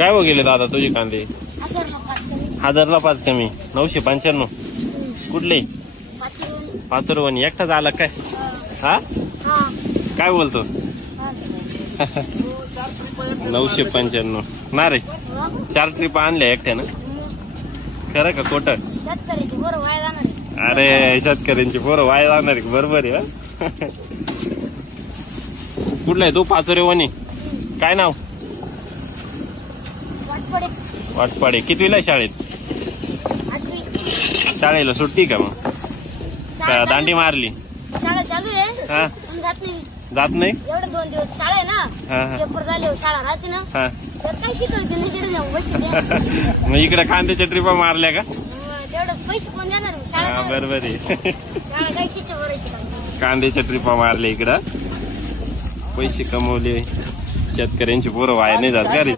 काय हो गेले दादा तुझे कांदे? 1000ला 5 कमी. 995. कुठले? पाचोरवणी. एकटाच आला काय? हा काय बोलतो? 995 ना रे. 4 ट्रिप आणल्या एकट्यानं. खरं का खोटं? अरे शेतकऱ्यांची पोरं वाया जाणार आहे. बरोबर आहे. कुठला आहे तू? पाचोरेवणी. काय नाव? वाटपाडे. कितवीला आहे शाळेत? शाळेला सुट्टी का मग? का दांडी मारली? हा जात नाही. एवढे 2 दिवस शाळा आहे ना. पेपर झाले शाळा राहते ना. तर काय शिकवते नाही तिकडे जाऊन बसते. मग इकडे कांद्याच्या ट्रिपा मारल्या का? तेवढं पैसे कोण देणार शाळा? बरोबर आहे. शाळा काय किती भरायची? कांद्याच्या ट्रिपा मारल्या इकडं. पैसे कमवले. शेतकऱ्यांची पोरं वाया नाही जात का रे?